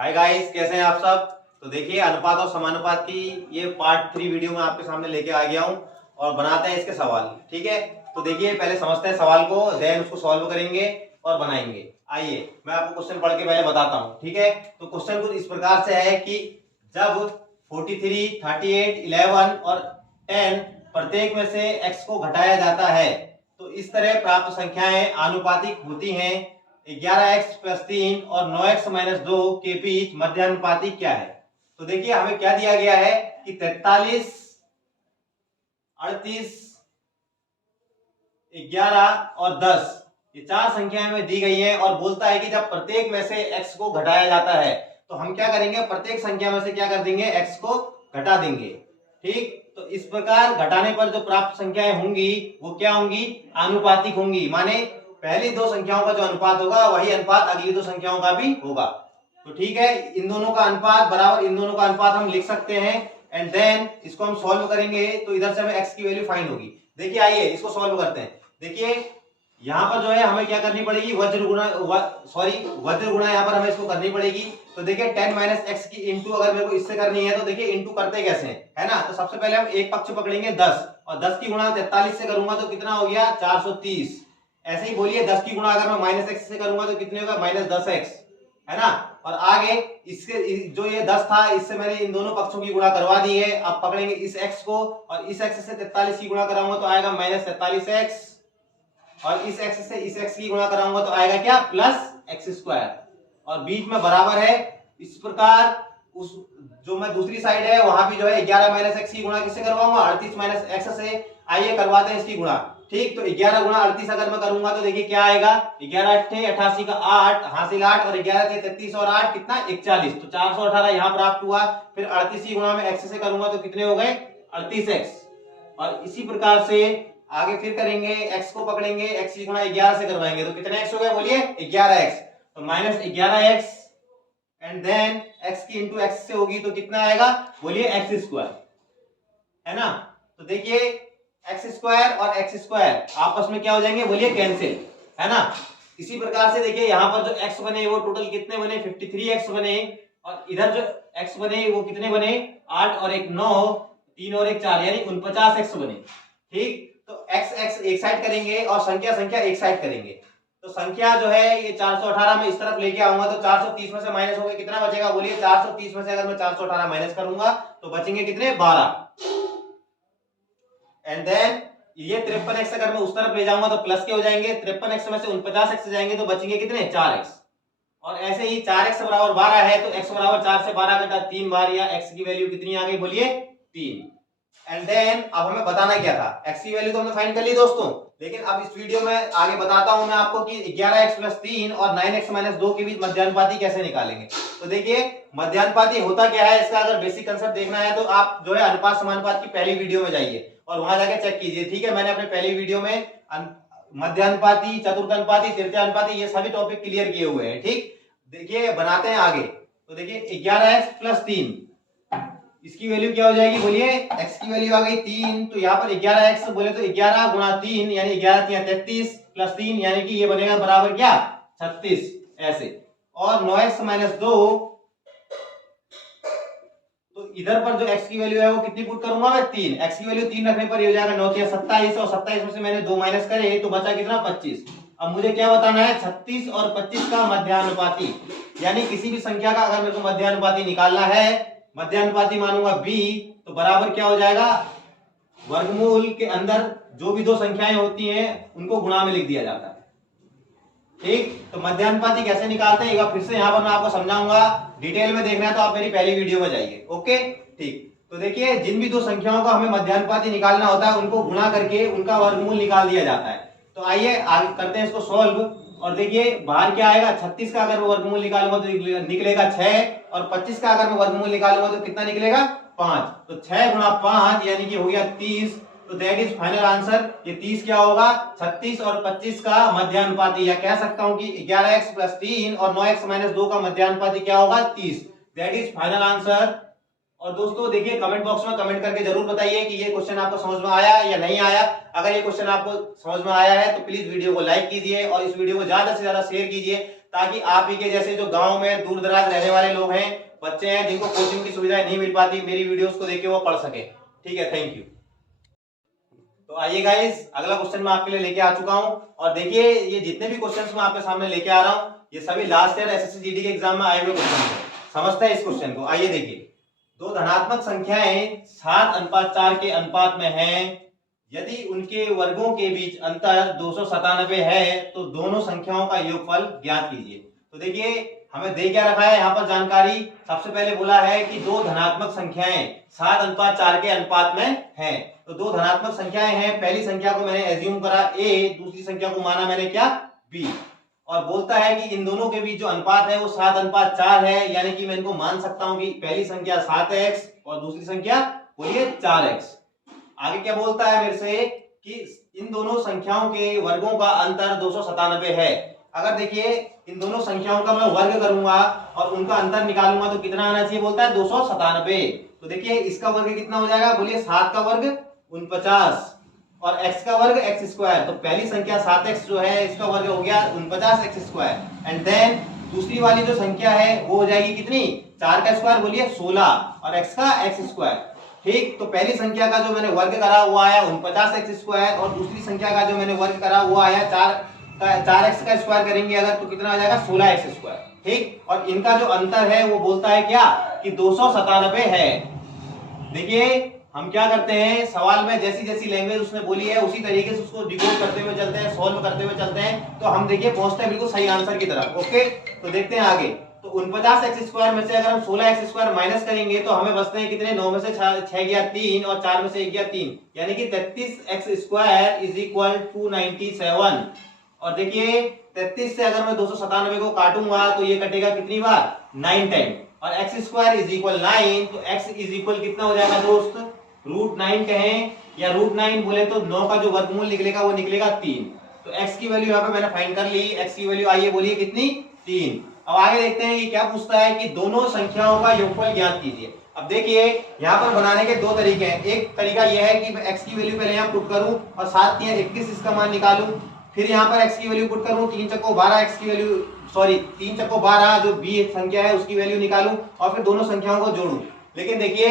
Hi guys, कैसे हैं आप सब। तो देखिए, अनुपात और समानुपात की ये पार्ट 3 वीडियो में आपके सामने लेके आ गया हूं और बनाते हैं इसके सवाल। ठीक है, तो देखिए पहले समझते हैं सवाल को, देन उसको सॉल्व करेंगे और बनाएंगे। आइए मैं आपको क्वेश्चन पढ़ के पहले बताता हूं। ठीक है, तो क्वेश्चन कुछ इस प्रकार से है कि जब 43, 38, 11 और 10 प्रत्येक में से x को घटाया जाता है तो इस तरह प्राप्त संख्याएं आनुपातिक होती हैं। 11x प्लस 3 और 9x माइनस 2 के बीच मध्यानुपाती क्या है। तो देखिए हमें क्या दिया गया है कि 43, 38, 11 और 10 ये चार संख्याएं हमें दी गई हैं और बोलता है कि जब प्रत्येक में से x को घटाया जाता है तो हम क्या करेंगे, प्रत्येक संख्या में से क्या कर देंगे, x को घटा देंगे। ठीक, तो इस प्रकार घटाने पर जो प्राप्त संख्याएं होंगी वो क्या होंगी, आनुपातिक होंगी। माने पहली दो संख्याओं का जो अनुपात होगा वही अनुपात अगली दो संख्याओं का भी होगा। तो ठीक है, इन दोनों का अनुपात बराबर इन दोनों का अनुपात हम लिख सकते हैं एंड देन इसको हम सॉल्व करेंगे तो इधर से हमें x की वैल्यू फाइंड होगी। देखिए आइए इसको सॉल्व करते हैं। देखिए यहाँ पर जो है हमें क्या करनी पड़ेगी, वज्र गुणा यहाँ पर हमें इसको करनी पड़ेगी। तो देखिए 10 माइनस एक्स की इंटू अगर मेरे को इससे करनी है तो देखिए इंटू करते कैसे है ना। तो सबसे पहले हम एक पक्ष पकड़ेंगे 10 और 10 की गुणा 43 से करूंगा तो कितना हो गया, 430। ऐसे ही बोलिए 10 की गुणा अगर मैं माइनस एक्स से करूंगा तो कितने होगा, माइनस 10x, है ना। और आगे इसके जो ये 10 था इससे मैंने इन दोनों पक्षों की गुणा करवा दी है। अब पकड़ेंगे इस x को और इस x से 43 की गुणा कराऊंगा तो आएगा माइनस 43x और इस x से इस x की गुणा कराऊंगा तो आएगा क्या, प्लस एक्स स्क्वायर और बीच में बराबर है। इस प्रकार उस जो मैं दूसरी साइड है वहां भी जो है 11 माइनस एक्स की गुणा किससे करवाऊंगा, 38 माइनस एक्स से। आइए करवाते हैं इसकी गुणा। ठीक, तो 11 गुणा 38 अगर मैं करूंगा तो देखिए क्या आएगा, 11 अट्ठे 88 का 8 हासिल 8 और 11 थे 33 और 8 कितना 41, तो 418 यहाँ प्राप्त हुआ। फिर 38 की गुणा में एक्स से करूंगा तो कितने हो गए, 38x। और इसी प्रकार से आगे फिर करेंगे, x को पकड़ेंगे, x की गुणा 11 से करवाएंगे तो कितने x हो गए, बोलिए 11x। तो minus 11x and then x की इंटू एक्स से होगी तो कितना आएगा, बोलिए एक्स स्क्वायर, है ना। तो देखिए एक्स स्क्वायर और एक्स स्क्वायर आपस में क्या हो जाएंगे, बोलिए कैंसिल, है ना। इसी प्रकार से देखिए यहाँ पर जो x बने वो टोटल कितने बने, 53x बने और इधर जो x बने वो कितने बने, 8 और 1 9, 3 और 1 4 यानी 49x बने। ठीक, तो x x एक साइड करेंगे और संख्या संख्या एक साइड करेंगे। तो संख्या जो है ये 418 में इस तरफ लेके आऊंगा तो 430 में से माइनस हो गया, कितना बचेगा, बोलिए 430 में से अगर मैं 418 माइनस करूंगा तो बचेंगे कितने, 12। एंड देन ये 53x अगर मैं उस तरफ ले जाऊंगा तो प्लस के हो जाएंगे, 53x में से 49x जाएंगे तो बचेंगे कितने, 4x। और ऐसे ही 4x बराबर 12 है तो x बराबर 4 से 12 घटा 3 बार, या x की वैल्यू कितनी आ गई, बोलिए 3। एंड देन अब हमें बताना क्या था, x की वैल्यू तो हमने फाइंड कर ली दोस्तों, लेकिन अब इस वीडियो में आगे बताता हूं मैं आपको कि 11x प्लस 3 और 9x माइनस 2 के बीच मध्यानुपाती कैसे निकालेंगे। तो देखिए मध्यानुपाती होता क्या है, इसका अगर बेसिक कंसेप्ट देखना है तो आप जो है अनुपात समानुपात की पहली वीडियो में जाइए और वहां जाके चेक कीजिए। ठीक है, मैंने अपने पहली वीडियो में मध्यानुपाती, चतुर्थानुपाती, तृतीयानुपाती ये सभी टॉपिक क्लियर किए हुए हैं। ठीक, देखिए बनाते हैं आगे। तो देखिए 11x प्लस 3 इसकी वैल्यू क्या हो जाएगी, बोलिए x की वैल्यू आ गई 3, तो यहाँ पर 11x बोले तो 11 गुणा 3 यानी 11 3 33 प्लस 3 यानी कि ये बनेगा बराबर क्या, 36 ऐसे। और 9x माइनस 2 तो इधर पर जो x की वैल्यू है वो कितनी पुट करूंगा मैं, 3। x की वैल्यू 3 रखने पर ये हो जाएगा 9 3 27 और 27 में से मैंने 2 माइनस करे तो बचा कितना, 25। अब मुझे क्या बताना है, 36 और 25 का मध्यानुपाती, यानी किसी भी संख्या का अगर मेरे को मध्यानुपाती निकालना है, मध्यानुपाती मानूंगा b, तो बराबर क्या हो जाएगा, वर्गमूल के अंदर जो भी दो संख्याएं होती हैं उनको गुणा में लिख दिया जाता है। ठीक, तो मध्यानुपाती कैसे निकालते हैं एक बार फिर से यहाँ पर मैं आपको समझाऊंगा। डिटेल में देखना है तो आप मेरी पहली वीडियो में जाइए। ओके, ठीक, तो देखिए जिन भी दो संख्याओं का हमें मध्यानुपाती निकालना होता है उनको गुणा करके उनका वर्गमूल निकाल दिया जाता है। तो आइए आगे करते हैं इसको सॉल्व। और देखिए बाहर क्या आएगा, 36 का अगर मैं वर्गमूल निकालूंगा तो निकलेगा 6 और 25 का अगर मैं वर्गमूल निकालूंगा तो कितना निकलेगा, 5। तो 6 गुणा 5 यानी कि हो गया 30। तो दैट इज फाइनल आंसर, ये 30 क्या होगा, 36 और 25 का मध्यानुपाती, या कह सकता हूं कि 11x प्लस 3 और 9x माइनस 2 का मध्यानुपाती क्या होगा, 30। That is final answer. और दोस्तों देखिए कमेंट बॉक्स में कमेंट करके जरूर बताइए कि ये क्वेश्चन आपको समझ में आया या नहीं आया। अगर ये क्वेश्चन आपको समझ में आया है तो प्लीज वीडियो को लाइक कीजिए और इस वीडियो को ज्यादा से ज्यादा शेयर कीजिए ताकि आप ही के जैसे जो गांव में दूर दराज रहने वाले लोग हैं, बच्चे हैं, जिनको कोचिंग की सुविधाएं नहीं मिल पाती, मेरी वीडियोस को देख के वो पढ़ सके। ठीक है, थैंक यू। तो आइए गाइस, अगला क्वेश्चन मैं आपके लिए लेके आ चुका हूं, और देखिए ये जितने भी क्वेश्चंस मैं आपके सामने लेके आ रहा हूं, ये सभी लास्ट ईयर एसएससी जीडी के एग्जाम में आए हुए क्वेश्चन हैं। समझते हैं इस क्वेश्चन को। आइए देखिए, दो धनात्मक संख्याएं 7:4 के अनुपात में हैं, यदि उनके वर्गों के बीच अंतर 297 है तो दोनों संख्याओं का योगफल ज्ञात कीजिए। तो देखिए हमें दे क्या रखा है यहाँ पर जानकारी। सबसे पहले बोला है कि दो धनात्मक संख्याएं 7:4 के अनुपात में हैं। तो दो धनात्मक संख्याएं हैं, पहली संख्या को मैंने एज्यूम करा a, दूसरी संख्या को माना मैंने क्या b, और बोलता है कि इन दोनों के बीच जो अनुपात है वो 7:4 है, यानी कि मैं इनको मान सकता हूं कि पहली संख्या 7x और दूसरी संख्या बोलिए 4x। आगे क्या बोलता है मेरे से कि इन दोनों संख्याओं के वर्गों का अंतर 297 है। अगर देखिए इन दोनों संख्याओं का मैं वर्ग करूंगा और उनका अंतर निकालूंगा तो कितना आना चाहिए, बोलता है 297। तो देखिए इसका वर्ग कितना हो जाएगा, बोलिए 7 का वर्ग 49 और x का वर्ग x स्क्वायर। तो पहली संख्या 7x जो है इसका वर्ग हो गया 49x स्क्वायर, एंड देन दूसरी वाली जो संख्या है वो हो जाएगी कितनी, 4 का स्क्वायर बोलिए 16 और x का x स्क्वायर। ठीक, तो पहली संख्या का जो मैंने वर्ग करा वो आया 49x स्क्वायर, और दूसरी संख्या का जो मैंने वर्ग करा वो आया 4x का स्क्वायर करेंगे अगर तो कितना आ जाएगा 16x स्क्वायर। ठीक, और इनका जो अंतर है वो बोलता है क्या कि 297 है। देखिए हम क्या करते हैं, सवाल में जैसी जैसी लैंग्वेज उसने बोली है उसी तरीके से उसको डिकोड करते हुए चलते हैं, सॉल्व करते हुए चलते हैं, तो हम देखिए पहुंचते हैं बिल्कुल सही आंसर की तरफ। ओके, तो देखते हैं आगे। तो 49x स्क्वायर में से अगर हम 16x स्क्वायर माइनस करेंगे तो हमें बचते हैं कितने, 9 में से 6 गया 3 और 4 में से 1 गया 3, यानी कि 33x square is equal to 97। और देखिए 33 से अगर मैं 297 को काटूंगा तो ये कटेगा कितनी बार, 9 टाइम, और x स्क्वायर इज इक्वल 9, तो x इज इक्वल कितना हो जाएगा दोस्त, √9 कहें या √9 बोले तो 9 का जो वर्गमूल निकलेगा वो निकलेगा 3। तो x की वैल्यू यहाँ पे मैंने फाइंड कर ली, x की वैल्यू आई है बोलिए कितनी, 3। अब आगे देखते हैं ये क्या पूछता है कि दोनों संख्याओं का योगफल ज्ञात कीजिए। अब देखिए यहाँ पर बनाने के दो तरीके हैं। एक तरीका यह है कि मैं x की वैल्यू पहले यहाँ पुट करूं और 7 या 21 इसका मान निकालूं, फिर यहाँ पर x की वैल्यू पुट करूं, 3 चक्को 12 x की वैल्यू, सॉरी 3 चक्को 12 जो b संख्या है उसकी वैल्यू निकालूं और फिर दोनों संख्याओं को जोड़ूं। लेकिन देखिए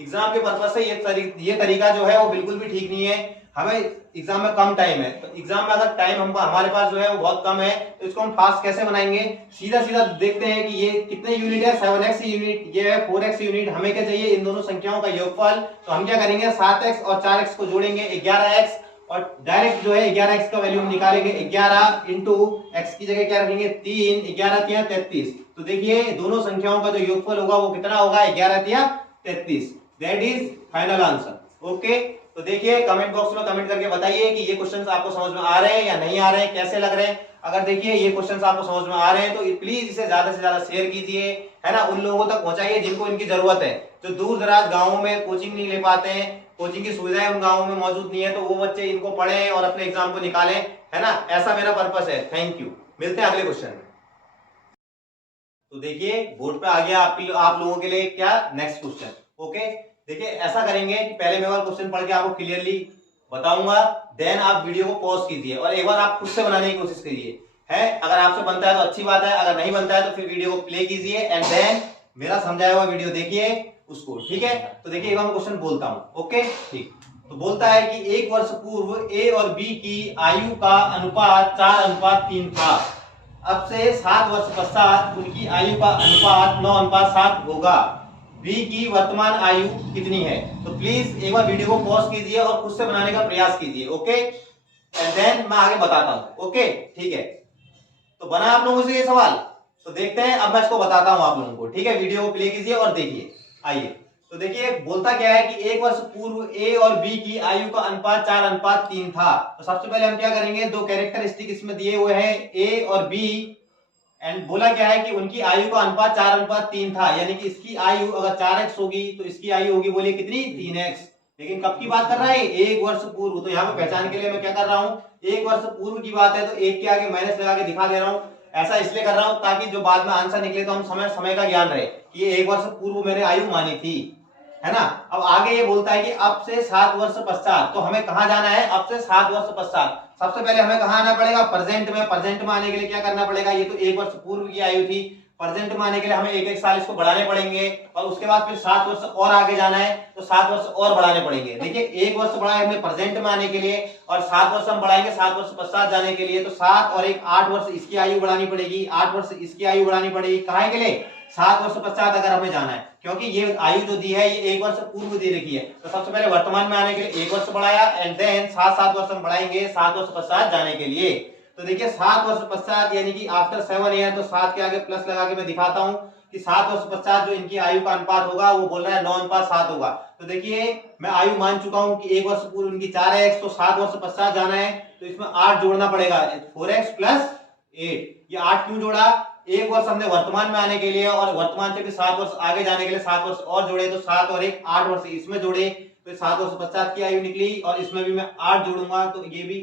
एग्जाम के पर्पज से ये तरीका जो है वो बिल्कुल भी ठीक नहीं है। हमें एग्जाम में कम टाइम है, तो एग्जाम में अगर टाइम हमको हमारे पास जो है वो बहुत कम है तो इसको हम फास्ट कैसे बनाएंगे, सीधा सीधा देखते हैं कि ये कितने यूनिट है, 7x यूनिट, ये है 4x यूनिट। हमें क्या चाहिए, इन दोनों संख्याओं का योगफल। तो हम क्या करेंगे, 7x और 4x को जोड़ेंगे 11x, और डायरेक्ट जो है 11x का वैल्यू हम निकालेंगे 11 इंटू x की जगह क्या रखेंगे 3, 11 तिया 33। तो देखिए दोनों संख्याओं का जो योगफल होगा वो कितना होगा, 11 तिया 33। That is final answer. Okay, तो देखिए कमेंट बॉक्स में कमेंट करके बताइए कि ये क्वेश्चंस आपको समझ में आ रहे हैं या नहीं आ रहे हैं, कैसे लग रहे हैं। अगर देखिए ये क्वेश्चंस आपको समझ में आ रहे हैं तो प्लीज इसे ज्यादा से ज्यादा शेयर कीजिए, है ना, उन लोगों तक पहुंचाइए जिनको इनकी जरूरत है, जो दूर दराज गाँवों में कोचिंग नहीं ले पाते हैं, कोचिंग की सुविधाएं उन गाँवों में मौजूद नहीं है, तो वो बच्चे इनको पढ़ें और अपने एग्जाम को निकालें, है ना, ऐसा मेरा पर्पस है। थैंक यू, मिलते हैं अगले क्वेश्चन में। तो देखिए बोर्ड पे आ गया आप लोगों के लिए क्या नेक्स्ट क्वेश्चन। ओके, देखिए ऐसा करेंगे कि पहले मैं क्वेश्चन पढ़ के आपको क्लियरली बताऊंगा, देन आप वीडियो को पॉज कीजिए और एक बार आप खुद से बनाने की कोशिश करिए, है, अगर आपसे बनता है तो अच्छी बात है, अगर नहीं बनता है तो फिर वीडियो को प्ले कीजिए एंड देन मेरा समझाया हुआ वीडियो देखिए उसको, ठीक है। तो देखिए एक बार मैं क्वेश्चन बोलता हूं। ओके, ठीक, तो बोलता है कि 1 वर्ष पूर्व ए और बी की आयु का अनुपात 4:3 था, अब से 7 वर्ष पश्चात उनकी आयु का अनुपात 9:7 होगा, बी की वर्तमान आयु कितनी है। तो प्लीज एक बार वीडियो को पॉज कीजिए और खुद से बनाने का प्रयास कीजिए। ओके, एंड देन मैं आगे बताता हूं। ओके, ठीक है, तो बना आप लोगों से ये सवाल, तो देखते हैं, अब मैं इसको बताता हूं आप लोगों को, ठीक है। वीडियो को प्ले कीजिए और देखिए। आइए, तो देखिए बोलता क्या है कि 1 वर्ष पूर्व ए और बी की आयु का अनुपात 4:3 था। तो सबसे पहले हम क्या करेंगे, दो कैरेक्टरिस्टिक इसमें दिए हुए हैं ए और बी, एंड बोला क्या है कि उनकी आयु का अनुपात 4:3 था, यानी कि इसकी आयु अगर 4x होगी तो इसकी आयु होगी बोलिए कितनी, 3x। लेकिन कब की बात कर रहा है, 1 वर्ष पूर्व। तो यहाँ पे पहचान के लिए मैं क्या कर रहा हूँ, 1 वर्ष पूर्व की बात है तो 1 के आगे माइनस लगा के दिखा दे रहा हूँ। ऐसा इसलिए कर रहा हूँ ताकि जो बाद में आंसर निकले तो हम समय का ज्ञान रहे कि ये 1 वर्ष पूर्व मैंने आयु मानी थी। है ना। अब आगे ये बोलता है कि अब से 7 वर्ष पश्चात, तो हमें कहाँ जाना है, अब से 7 वर्ष पश्चात। सबसे पहले हमें कहाँ आना पड़ेगा, प्रेजेंट में। प्रेजेंट में आने के लिए क्या करना पड़ेगा, ये तो 1 वर्ष पूर्व की आयु थी, प्रेजेंट में आने के लिए हमें एक एक साल इसको बढ़ाने पड़ेंगे, और उसके बाद फिर 7 वर्ष और आगे जाना है तो 7 वर्ष और बढ़ाने पड़ेंगे। देखिए 1 वर्ष बढ़ाए हमने प्रेजेंट में आने के लिए, और 7 वर्ष हम बढ़ाएंगे 7 वर्ष पश्चात जाने के लिए, तो 7 और 1 8 वर्ष इसकी आयु बढ़ानी पड़ेगी, 8 वर्ष इसकी आयु बढ़ानी पड़ेगी। काहे के लिए, 7 वर्ष पश्चात अगर हमें जाना है, क्योंकि ये आयु जो दी है ये 1 वर्ष पूर्व दे रखी है। तो सबसे पहले वर्तमान में आने के लिए 1 वर्ष बढ़ाया, एंड देन 7 वर्ष हम बढ़ाएंगे 7 वर्ष पश्चात जाने के लिए। तो देखिए 7 वर्ष पश्चात यानी कि आफ्टर 7 ईयर, तो 7 के आगे प्लस लगा के मैं दिखाता हूं कि 7 वर्ष पश्चात जो इनकी आयु का अनुपात होगा वो बोल रहा है 9:7 होगा। तो देखिए मैं आयु मान चुका हूं कि 1 वर्ष पूर्व इनकी 4x, तो 7 वर्ष पश्चात जाना है तो इसमें 8 जोड़ना पड़ेगा, 4x प्लस 8। ये 8 क्यों जोड़ा, 1 वर्ष हमने वर्तमान में आने के लिए और वर्तमान से भी 7 वर्ष आगे जाने के लिए 7 वर्ष और जोड़े, तो 7 और 1 8 वर्ष इसमें जोड़े, तो 7 वर्ष पश्चात की आयु निकली, और इसमें भी मैं 8 जोड़ूंगा तो ये भी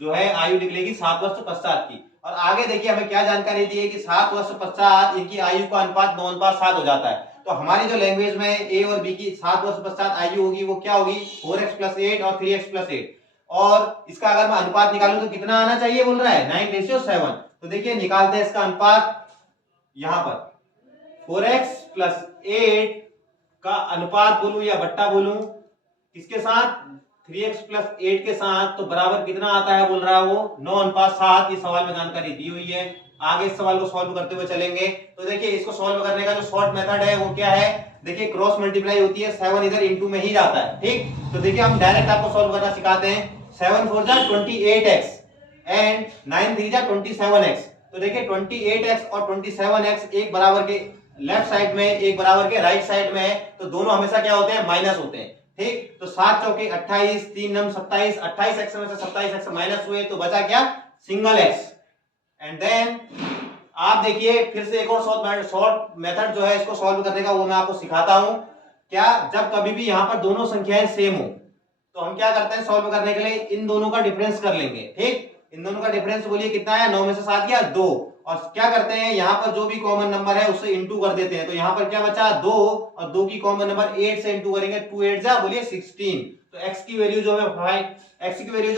जो है आयु निकलेगी 7 वर्ष पश्चात की। और आगे देखिए हमें क्या जानकारी दी है कि 7 वर्ष पश्चात इनकी आयु का अनुपात 9:7 हो जाता है। तो हमारी जो लैंग्वेज में ए और बी की 7 वर्ष पश्चात आयु होगी वो क्या होगी, 4x प्लस 8 और 3x प्लस 8। और इसका अगर मैं अनुपात निकालूं तो कितना आना चाहिए बोल रहा है, 9:7। तो देखिए निकालते हैं इसका अनुपात, यहां पर 4x प्लस 8 का अनुपात बोलूं या बट्टा बोलूं किसके साथ, 3x प्लस 8 के साथ, तो बराबर कितना आता है बोल रहा है वो 9:7। इस सवाल में जानकारी दी हुई है। आगे इस सवाल को सॉल्व करते हुए चलेंगे। तो देखिए इसको सॉल्व करने का जो शॉर्ट मेथड है वो क्या है, देखिए क्रॉस मल्टीप्लाई होती है, 7 इधर इनटू में ही जाता है, ठीक। तो देखिए हम डायरेक्ट आपको सॉल्व करना सिखाते हैं। 7 4 जा 28x एंड 9 3 जा 27x। तो देखिए 28x और 27x एक बराबर के लेफ्ट साइड में, एक बराबर के राइट साइड में है, तो दोनों हमेशा क्या होते हैं, माइनस होते हैं, ठीक। तो 7 चौके 28, 3 नम 27, 28x में से 27x माइनस हुए तो बचा क्या, सिंगल x। एंड देन आप देखिए फिर से एक और शॉर्ट मेथड जो है इसको सॉल्व करने का वो मैं आपको सिखाता हूं। क्या, जब कभी भी यहां पर दोनों संख्याएं सेम हो तो हम क्या करते हैं सॉल्व करने के लिए, इन दोनों का डिफरेंस कर लेंगे, ठीक। इन दोनों का डिफरेंस बोलिए कितना है, 9 में से 7 गया 2, और क्या करते हैं यहाँ पर जो भी कॉमन नंबर है उससे इंटू कर देते हैं। तो यहाँ पर क्या बचा 2, और 2 की कॉमन नंबर 8 से इंटू करेंगे, 2 8 जा बोलिए 16। तो x की वैल्यू जो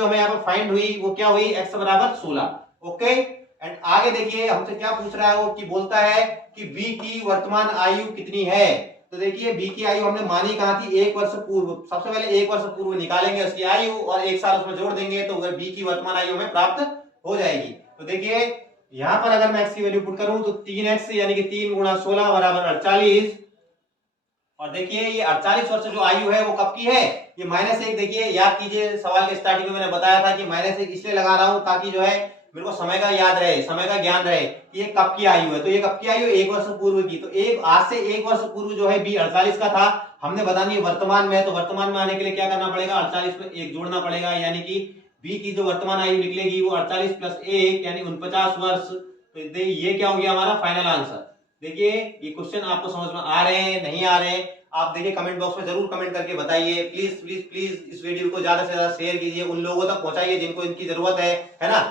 हमें यहाँ पर फाइंड हुई वो क्या हुई, x बराबर 16। ओके, एंड आगे देखिए हमसे क्या पूछ रहा है वो, कि बोलता है कि b की वर्तमान आयु कितनी है। तो देखिए b की आयु हमने मानी कहाँ थी, 1 वर्ष पूर्व। सबसे पहले 1 वर्ष पूर्व निकालेंगे उसकी आयु और 1 साल उसमें जोड़ देंगे तो b की वर्तमान आयु हमें प्राप्त हो जाएगी। तो देखिए यहां पर अगर मैं x की वैल्यू पुट करूं तो 3x यानी कि 3 गुणा 16 बराबर 48। और देखिए ये 48 वर्ष जो आयु है वो कब की है, ये -1। देखिए याद कीजिए सवाल के स्टार्टिंग में मैंने बताया था कि -1 इसलिए लगा रहा हूं ताकि जो है मेरे को समय का याद रहे, समय का ज्ञान रहे कि ये कब की आयु है। तो ये कब की आयु, 1 वर्ष पूर्व की। तो एक आज से 1 वर्ष पूर्व जो है b 48 का था, हमने बतानी है वर्तमान में। तो वर्तमान में आने के लिए क्या करना पड़ेगा, 48 में 1 जोड़ना पड़ेगा, यानी कि b की जो वर्तमान आयु निकलेगी वो 48 प्लस 1 यानी 49 वर्ष। तो ये क्या हो गया हमारा फाइनल आंसर। देखिए ये क्वेश्चन आपको समझ में आ रहे हैं, नहीं आ रहे हैं, आप देखिए कमेंट बॉक्स में जरूर कमेंट करके बताइए। प्लीज प्लीज प्लीज इस वीडियो को ज्यादा से ज्यादा शेयर कीजिए, उन लोगों तक पहुंचाइए जिनको इनकी जरूरत है ना।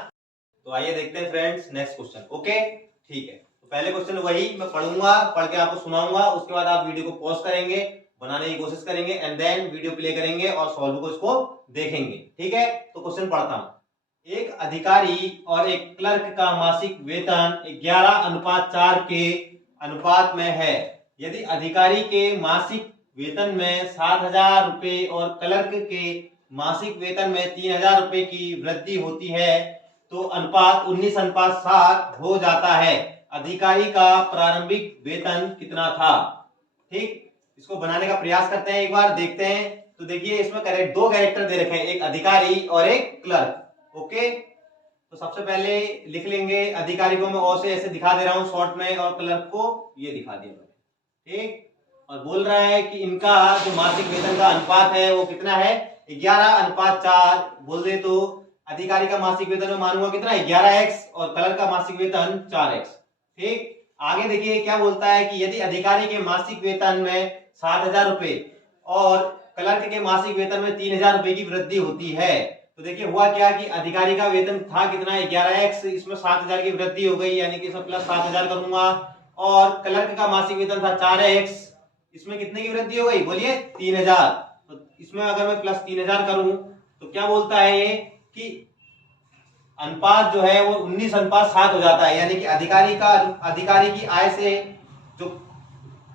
तो आइए देखते हैं फ्रेंड्स नेक्स्ट क्वेश्चन। ओके ठीक है, तो पहले क्वेश्चन वही मैं पढ़ूंगा, पढ़ के आपको सुनाऊंगा, उसके बाद आप वीडियो को पॉज करेंगे, बनाने की कोशिश करेंगे, एंड देन वीडियो प्ले करेंगे और सॉल्व को इसको देखेंगे, ठीक है। तो क्वेश्चन पढ़ता हूं। एक अधिकारी और एक क्लर्क का मासिक वेतन 11:4 के अनुपात में है। यदि अधिकारी के मासिक वेतन में 7,000 रुपए और क्लर्क के मासिक वेतन में 3,000 रुपए की वृद्धि होती है तो अनुपात 19:7 हो जाता है। अधिकारी का प्रारंभिक वेतन कितना था। ठीक, इसको बनाने का प्रयास करते हैं, एक बार देखते हैं। तो देखिए इसमें दो कैरेक्टर दे रखे हैं, एक अधिकारी और एक क्लर्क। ओके, तो सबसे पहले लिख लेंगे अधिकारी को मैं ओ से ऐसे दिखा दे रहा हूं शॉर्ट में, और क्लर्क को ये दिखा दिया मैंने, ठीक। और बोल रहा है कि इनका जो मासिक वेतन का अनुपात है वो कितना है, 11:4 बोल दे तो अधिकारी का मासिक वेतन में मानूंगा कितना 11x और क्लर्क का मासिक वेतन 4x। ठीक, आगे देखिए क्या बोलता है कि यदि अधिकारी के मासिक वेतन में 7,000 रुपए और क्लर्क के मासिक वेतन में 3,000 रुपए की वृद्धि होती है। तो देखिए हुआ क्या कि अधिकारी का वेतन था कितना 11x, इसमें 7,000 की वृद्धि हो गई, यानी कि इसमें प्लस 7,000 करूंगा, और क्लर्क का मासिक वेतन था 4x, इसमें कितने की वृद्धि हो गई बोलिए 3000। तो इसमें अगर मैं प्लस 3000 करूं तो क्या बोलता है ये कि अनुपात जो है वो 19:7 हो जाता है, यानी कि अधिकारी की आय से जो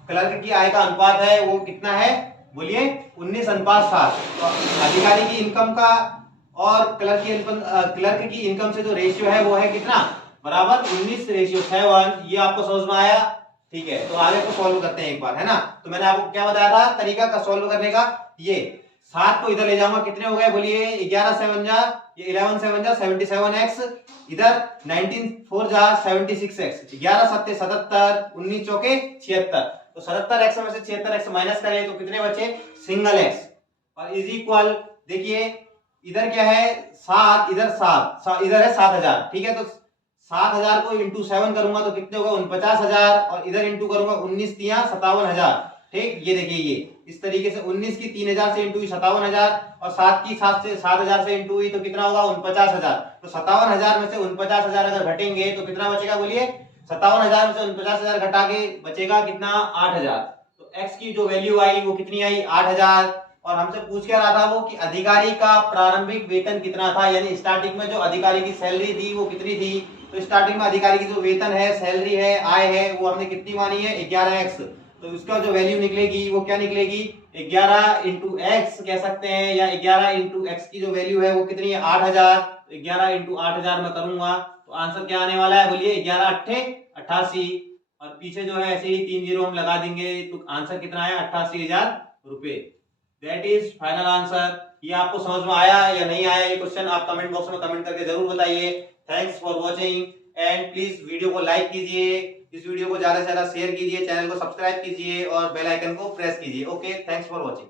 क्लर्क की आय का अनुपात है वो कितना है बोलिए 19:7। तो अधिकारी की इनकम का और क्लर्क की इनकम से जो रेशियो है वो है कितना बराबर 19:7। ये आपको समझ में आया? ठीक है, तो आगे को सॉल्व करते हैं एक बार, है ना। तो मैंने आपको क्या बताया था तरीका का सॉल्व करने का, ये 7 को इधर ले जाऊंगा, कितने हो गए बोलिए 11 7 जा, ये 11 7 जा 77x, इधर 19 4 जा 76x, 11 7 77, 19 चौके 76। तो 77x में से 76x माइनस करें तो कितने बचे सिंगल x, और इज इक्वल देखिए इधर क्या है 7, इधर 7, इधर है 7000। ठीक है, तो 7000 को इंटू 7 करूंगा तो कितने होगा 49,000, और इधर इंटू करूंगा 19 तिया 57,000। ठीक, ये देखिए ये इस तरीके से 19 की 3000 से इंटू हुई 57,000, और 7 की 7,000 से इंटू हुई तो कितना होगा 49,000। तो 57,000 में से 49,000 अगर घटेंगे तो कितना बचेगा बोलिए 57,000 में से 49,000 घटा के बचेगा कितना 8,000। तो x की जो वैल्यू आई वो कितनी आई 8,000। और हमसे पूछ क्या रहा था वो कि अधिकारी का प्रारंभिक वेतन कितना था, यानी स्टार्टिंग में जो अधिकारी की सैलरी थी वो कितनी थी। तो स्टार्टिंग में अधिकारी की जो वेतन है सैलरी है आय है वो हमने कितनी मानी है 11x। तो उसका जो वैल्यू निकलेगी वो क्या निकलेगी 11 इंटू एक्स कह सकते हैं, या 11 इंटू एक्स की जो वैल्यू है वो कितनी है 8,000। तो 11 इंटू 8,000 में करूंगा तो आंसर क्या आने वाला है बोलिए 11 8 88, और पीछे जो है ऐसे ही 3 जीरो हम लगा देंगे तो आंसर कितना है 88,000 रुपए। That is final answer. ये आपको समझ में आया या नहीं आया ये क्वेश्चन आप कमेंट बॉक्स में कमेंट करके जरूर बताइए। Thanks for watching and please video को लाइक कीजिए, इस वीडियो को ज्यादा से ज्यादा शेयर कीजिए, चैनल को सब्सक्राइब कीजिए और बेल आइकन को प्रेस कीजिए। Okay, thanks for watching.